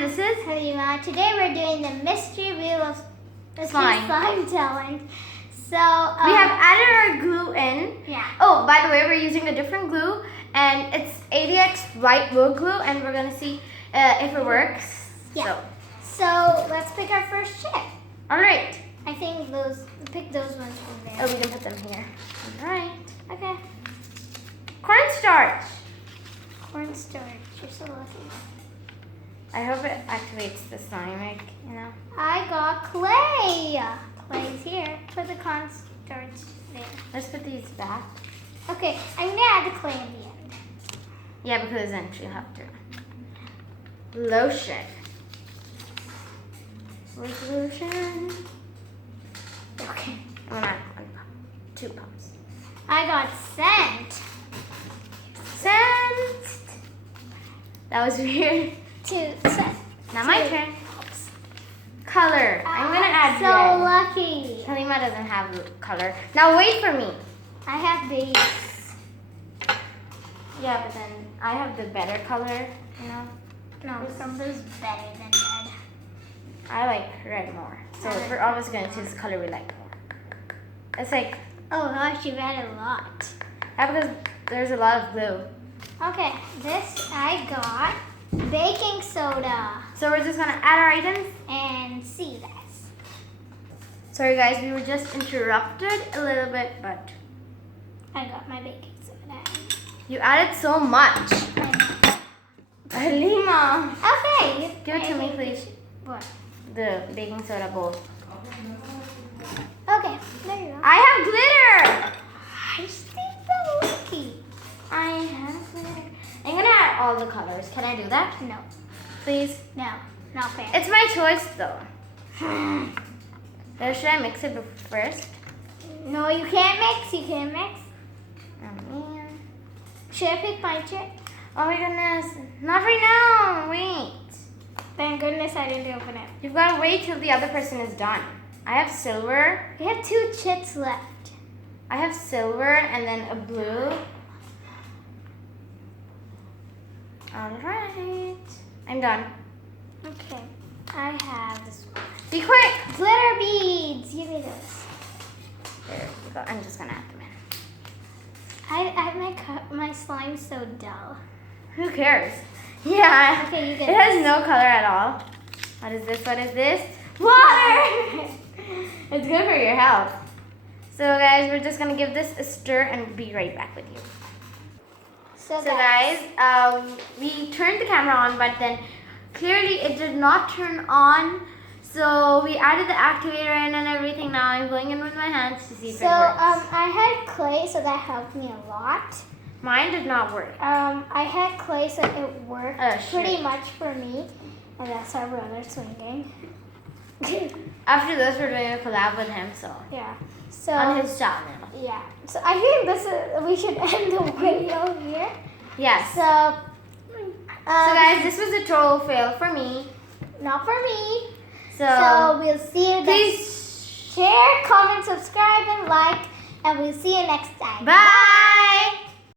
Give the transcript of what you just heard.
and this is Halima. Today we're doing the mystery wheel of Slime. challenge. So we have added our glue in. Yeah. Oh, by the way, we're using a different glue, and it's ADX white wood glue, and we're gonna see if it works. Yeah. So let's pick our first chip. All right. I think pick those ones from there. Oh, we can put them here. All right. Okay. Cornstarch. Cornstarch. You're so lucky. I hope it activates the slime, like, you know. I got clay. Clay's here. Put the cornstarch there. Let's put these back. Okay, I'm gonna add the clay in the end. Yeah, because then you have to. Lotion. Where's lotion? Okay. I'm gonna add 1 pump. 2 pumps. I got scent. Scent. That was weird. 2 scent. Now my turn. Color. I'm gonna add so red. lucky. Halima doesn't have color. Now wait for me. I have base. Yeah, but then I have the better color, you know. No, something's better than red. I like red more. So we're always gonna choose the color we like more. It's like, Oh gosh, you've added a lot. because there's a lot of glue. Okay, this I got baking soda So we're just gonna add our items. and see this. Sorry guys, we were just interrupted a little bit, but I got my baking soda. you added so much. Halima. Okay. Give it to me, please. What? The baking soda bowl. Okay, there you go. I have glitter. I think so lucky. I have glitter. I'm gonna add all the colors. Can I do that? No, Please? no, not fair. It's my choice though. Should I mix it first? No, you can't mix. You can't mix. Oh man. Should I pick my chip? Oh my goodness. Not right now. Wait. Thank goodness I didn't open it. You've got to wait till the other person is done. I have silver. We have 2 chips left. I have silver and then a blue. All right. I'm done. Okay, I have this one. Be quick. Glitter beads. Give me those. There we go. I'm just going to add them in. I make my slime so dull. Who cares? Yeah. Okay, you get It has no color at all. What is this? What is this? Water! It's good for your health. So guys, we're just going to give this a stir and be right back with you. So So guys, we turned the camera on, but then clearly it did not turn on. So we added the activator in and everything. Now I'm going in with my hands to see if it works. I had clay, so that helped me a lot. Mine did not work. I had clay, so it worked Oh, pretty shit. much for me. And that's our brother swinging. After this, we're doing a collab with him, so Yeah. So on his channel. yeah. So I think we should end the video here. Yes. So So guys, this was a total fail for me. not for me. So, So we'll see you next. please Share, comment, subscribe, and like, and we'll see you next time. bye.